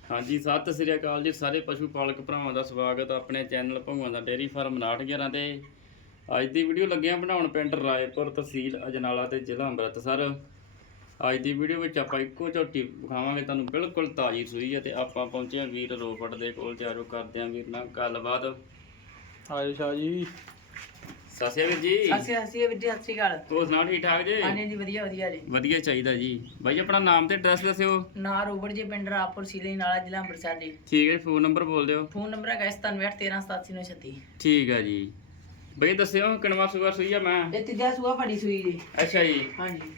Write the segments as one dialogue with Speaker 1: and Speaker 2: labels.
Speaker 1: हाँ जी सत श्री अकाल जी सारे पशु पालक भरावां दा स्वागत अपने चैनल भंगवां दा डेयरी फार्म 5911 ते अज दी वीडियो लगे बनाउण पिंड रायपुर तहसील अजनाला ते जिला ਅੰਮ੍ਰਿਤਸਰ। अज दी वीडियो विच आपां इक्को झोटी विखावांगे तुहानूं बिल्कुल ताज़ी सूई है ते आपां पहुंचे हां वीर रोपड़ दे कोल ते आजो करदे हां वीर नाल गलबात।
Speaker 2: हाय शाह जी
Speaker 1: सत श्री अकाल जी।
Speaker 2: सत श्री वीर जी सत श्री अकाल।
Speaker 1: ਹੋਰ ਸੁਣਾਓ ਠੀਕ ਠਾਕ ਜੀ?
Speaker 2: ਹਾਂਜੀ ਜੀ ਵਧੀਆ ਵਧੀਆ ਜੀ।
Speaker 1: ਵਧੀਆ ਚਾਹੀਦਾ ਜੀ। ਬਾਈ ਆਪਣਾ ਨਾਮ ਤੇ ਐਡਰੈਸ ਦੱਸਿਓ।
Speaker 2: ਨਾ ਰੋਬੜ ਜੀ ਪਿੰਡ ਰਾਪੁਰ ਜ਼ਿਲ੍ਹੇ ਨਾਲਾ ਜ਼ਿਲ੍ਹਾ ਅੰਮ੍ਰਿਤਸਰ ਜੀ।
Speaker 1: ਠੀਕ ਹੈ ਫੋਨ ਨੰਬਰ ਬੋਲ ਦਿਓ।
Speaker 2: ਫੋਨ ਨੰਬਰ ਹੈਗਾ 9781138736।
Speaker 1: ਠੀਕ ਹੈ ਜੀ। ਬਈ ਦੱਸਿਓ ਕਿੰਨਵਾਂ ਸੂਆ ਸੂਈ ਆ ਮੈਂ?
Speaker 2: ਇਹ ਤੀਜਾ ਸੂਆ ਫੜੀ ਸੂਈ ਜੀ।
Speaker 1: ਅੱਛਾ ਜੀ।
Speaker 2: ਹਾਂਜੀ।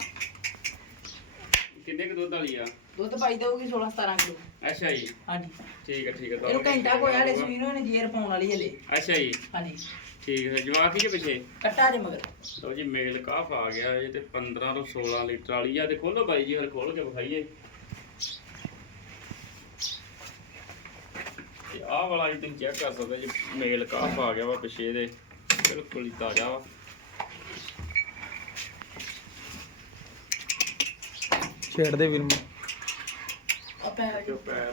Speaker 1: ਕਿੰਨੇ ਕੁ ਦੁੱਧ ਵਾਲੀ ਆ?
Speaker 2: ਦੁੱਧ ਪਾਈ ਦੇਊਗੀ 16-17 ਕਿਲੋ।
Speaker 1: ਅੱਛਾ ਜੀ।
Speaker 2: ਹਾਂਜੀ।
Speaker 1: ਠੀਕ ਹੈ ਠੀਕ ਹੈ।
Speaker 2: ਇਹਨੂੰ ਘੰਟਾ ਕੋਈ ਹਲੇ ਸੂਈ ਨੂੰ ਇਹਨੇ ਜੇਰ ਪਾਉਣ ਵਾਲੀ ਹਲੇ।
Speaker 1: ਅੱਛਾ ਜੀ।
Speaker 2: ਹਾਂਜੀ।
Speaker 1: ਠੀਕ ਹੈ ਜਵਾਕ ਹੀ ਜੇ ਪਿੱਛੇ
Speaker 2: ਕੱਟਾ ਜੇ ਮਗਰ।
Speaker 1: ਲਓ ਜੀ ਮੇਲ ਕਾਫ ਆ ਗਿਆ ਇਹ ਤੇ 15 ਤੋਂ 16 ਲੀਟਰ ਵਾਲੀ ਆ ਤੇ ਖੋਲੋ ਬਾਈ ਜੀ ਹਰ ਖੋਲ ਕੇ ਵਿਖਾਈਏ। ਤੇ ਆਹ ਵਾਲਾ ਜੀ ਤੁਸੀਂ ਚੈੱਕ ਕਰ ਸਕਦੇ ਜੀ ਮੇਲ ਕਾਫ ਆ ਗਿਆ ਵਾ ਪਿੱਛੇ ਇਹਦੇ ਬਿਲਕੁਲ ਹੀ ਤਾਜ਼ਾ ਵਾ।
Speaker 2: ਛੇੜ ਦੇ ਵੀਰ ਨੂੰ ਆਪੇ
Speaker 1: ਜੋ ਪੈਰ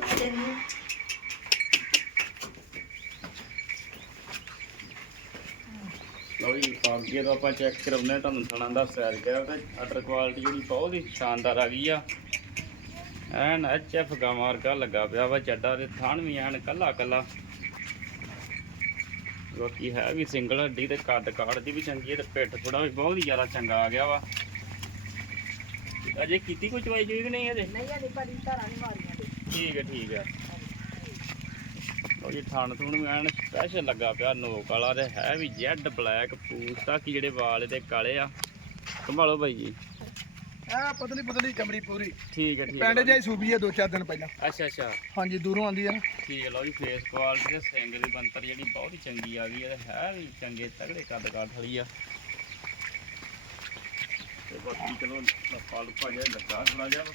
Speaker 1: ਲਓ ਜੀ ਅੱਗੇ ਤੋਂ ਆਪਾਂ ਚੈੱਕ ਕਰਾਉਂਦੇ ਤੁਹਾਨੂੰ ਥਣਾ ਦਾ ਸੈਰ ਗਿਆ ਤੇ ਅਟਰ ਕੁਆਲਿਟੀ ਜਿਹੜੀ ਬਹੁਤ ਹੀ ਸ਼ਾਨਦਾਰ ਆ ਗਈ ਆ। ਐਨ ਐਚਐਫ ਗਾਂ ਵਰਗਾ ਲੱਗਾ ਪਿਆ ਵਾ ਚੱਡਾ ਤੇ ਥਣ ਵੀ ਐਨ ਕੱਲਾ ਕੱਲਾ। ਬਾਕੀ ਹੈ ਵੀ ਸਿੰਗਲ ਹੱਡੀ ਤੇ ਕੱਦ ਕਾੜ ਦੀ ਵੀ ਚੰਗੀ ਹੈ ਤੇ ਪਿੱਠ ਥੋੜਾ ਵੀ ਬਹੁਤ ਹੀ ਜ਼ਿਆਦਾ ਚੰਗਾ ਆ ਗਿਆ ਵਾ। ਅਜੇ ਕੀਤੀ ਕੋਈ ਚਵਾਈ ਚੋਈ ਕਿ ਨਹੀਂ ਇਹਦੇ?
Speaker 2: ਨਹੀਂ ਹਲੇ ਭਾਰੀ ਧਾਰਾਂ ਨਹੀਂ ਮਾਰੀਆਂ ਤੇ।
Speaker 1: ਠੀਕ ਹੈ ਠੀਕ ਹੈ। ਉਹ ਜੀ ਥਣ ਥੁਣ ਵੀ ਐਨ ਸਪੈਸ਼ਲ ਲੱਗਾ ਪਿਆ ਨੋਕ ਵਾਲਾ ਤੇ ਹੈ ਵੀ ਜੈਡ ਬਲੈਕ ਪੂਛ ਤੱਕ ਜਿਹੜੇ ਵਾਲ ਇਹਦੇ ਕਾਲੇ ਆ। ਸੰਭਾਲੋ ਬਾਈ ਜੀ।
Speaker 3: ਆ ਪਤਲੀ ਪਤਲੀ ਚਮੜੀ ਪੂਰੀ
Speaker 1: ਠੀਕ ਹੈ ਠੀਕ
Speaker 3: ਪਿੰਡ
Speaker 1: ਹੈ।
Speaker 3: ਜਾਈ ਸੂਬੀ ਆ 2-4 ਦਿਨ ਪਹਿਲਾਂ।
Speaker 1: ਅੱਛਾ ਅੱਛਾ
Speaker 3: ਹਾਂਜੀ ਦੂਰੋਂ ਆਂਦੀ ਆ।
Speaker 1: ਠੀਕ ਹੈ। ਲਓ ਜੀ ਫੇਸ ਕੁਆਲਿਟੀ ਤੇ ਸਿੰਗ ਦੀ ਬੰਤਰ ਜਿਹੜੀ ਬਹੁਤ ਹੀ ਚੰਗੀ ਆ ਗਈ ਹੈ ਵੀ ਚੰਗੇ ਤਗੜੇ ਕੱਦ ਕਾਠ ਵਾਲੀ ਆ ਤੇ ਬਾਕੀ ਚਲੋ ਲੱਪਾ ਲੁੱਪਾ ਜਿਹਾ ਲੱਗਾ ਥੋੜਾ ਜਿਹਾ।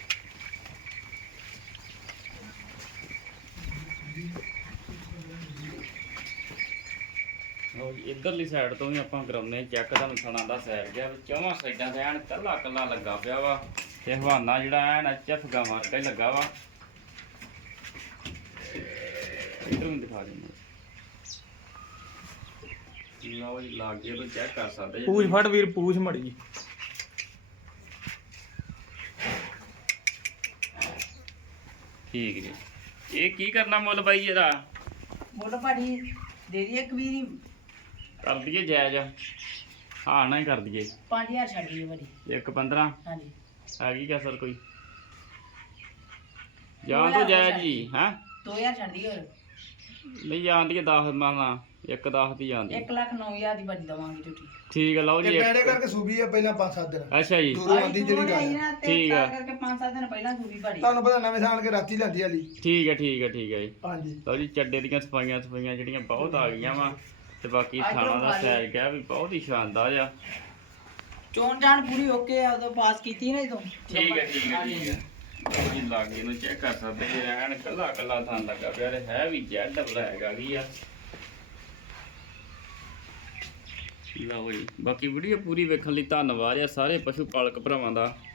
Speaker 1: ਲਓ ਜੀ ਇੱਧਰਲੀ ਸਾਈਡ ਤੋਂ ਵੀ ਆਪਾਂ ਕਰਾਉਂਦੇ ਚੈੱਕ ਤੁਹਾਨੂੰ ਥਣਾ ਦਾ ਸੈਰ ਗਿਆ ਚੌਵਾਂ ਸਾਈਡਾਂ ਤੇ ਐਨ ਕੱਲਾ ਕੱਲਾ ਲੱਗਾ ਪਿਆ ਵਾ ਤੇ ਹਵਾਨਾ ਜਿਹੜਾ ਐਨ ਐਚਐਫ ਗਾ ਵਰਗਾ ਹੀ ਲੱਗਾ ਵਾ। ਇੱਧਰ ਨੂੰ ਦਿਖਾ ਦਿੰਦਾ। ਲਓ ਜੀ ਲਾਗੇ ਤੋਂ ਚੈੱਕ ਕਰ ਸਕਦੇ ਜੀ।
Speaker 2: ਪੂਛ ਫੜ ਵੀਰ ਪੂਛ ਮੜੀ।
Speaker 1: ਠੀਕ ਜੀ। ਇਹ ਕੀ ਕਰਨਾ ਮੁੱਲ ਬਾਈ ਇਹਦਾ?
Speaker 2: ਮੁੱਲ ਭਾਜੀ ਦੇ ਦੀ ਇੱਕ ਵੀਰ
Speaker 1: ਕਰ ਦਈਏ ਜਾਇਜ਼? ਹਾਂ ਨਾ ਹੀ ਕਰ ਦਈਏ।
Speaker 2: 5000 ਛੱਡ ਦਈਏ ਭਾਜੀ।
Speaker 1: 1.15
Speaker 2: ਹਾਂਜੀ।
Speaker 1: ਹੈਗੀ ਕਿਆ ਸਰ ਕੋਈ ਜਾਣ ਤੋਂ ਜਾਇਜ਼ ਜੀ? ਹੈਂ
Speaker 2: 2000 ਛੱਡ ਦਈਏ ਹੋਰ।
Speaker 1: ਨਹੀਂ ਜਾਂਦੀ 10 ਮਾਨਾ 1.10 ਦੀ ਜਾਂਦੀ।
Speaker 2: 1,09,000 ਦੀ ਭਾਜੀ ਦਵਾਂਗੇ ਝੂਠੀ।
Speaker 1: ਠੀਕ ਹੈ। ਲਓ ਜੀ
Speaker 3: ਇਹ ਪੈੜੇ ਕਰਕੇ ਸੂਬੀ ਆ ਪਹਿਲਾਂ 5-7 ਦਿਨ।
Speaker 1: ਅੱਛਾ ਜੀ।
Speaker 3: ਦੂਰੋਂ ਆਂਦੀ ਜਿਹੜੀ ਗੱਲ ਆ।
Speaker 1: ਠੀਕ ਆ।
Speaker 2: ਕਰਕੇ 5-7 ਦਿਨ ਪਹਿਲਾਂ ਸੂਬੀ ਭਾਜੀ।
Speaker 3: ਤੁਹਾਨੂੰ ਪਤਾ ਨਵੇਂ ਸਾਲ ਕੇ ਰਾਤੀ ਲੈਂਦੀ ਵਾਲੀ।
Speaker 1: ਠੀਕ ਹੈ ਠੀਕ ਹੈ ਠੀਕ ਹੈ ਜੀ।
Speaker 3: ਹਾਂਜੀ
Speaker 1: ਲਓ ਜੀ ਚੱਡੇ ਦੀਆਂ ਸਫਾਈਆਂ ਜਿਹੜੀਆਂ ਬਹੁਤ ਆ ਗਈਆਂ ਵਾ ਤੇ ਬਾਕੀ ਥਾਣਾ ਦਾ ਸੈਰ ਗਿਆ ਵੀ ਬਹੁਤ ਹੀ ਸ਼ਾਨਦਾਰ ਆ।
Speaker 2: ਚੋਣ ਜਾਣ ਪੂਰੀ ਓਕੇ ਆ ਉਦੋਂ ਪਾਸ ਕੀਤੀ ਨਾ ਜਦੋਂ।
Speaker 1: ਠੀਕ ਹੈ ਠੀਕ ਹੈ ਠੀਕ ਹੈ। ਲਓ ਜੀ ਲਾਗੇ ਨੂੰ ਚੈੱਕ ਕਰ ਸਕਦੇ ਜੀ ਐਨ ਕੱਲਾ ਕੱਲਾ ਥਾਂ ਲੱਗਾ ਪਿਆ ਤੇ ਹੈ ਵੀ ਜੈਡ ਬਲੈਕ ਆ ਗਈ ਆ। ਲਓ ਜੀ ਬਾਕੀ ਵੀਡੀਓ ਪੂਰੀ ਵੇਖਣ ਲਈ ਧੰਨਵਾਦ ਆ ਸਾਰੇ ਪਸ਼ੂ ਪਾਲਕ ਭਰਾਵਾਂ ਦਾ।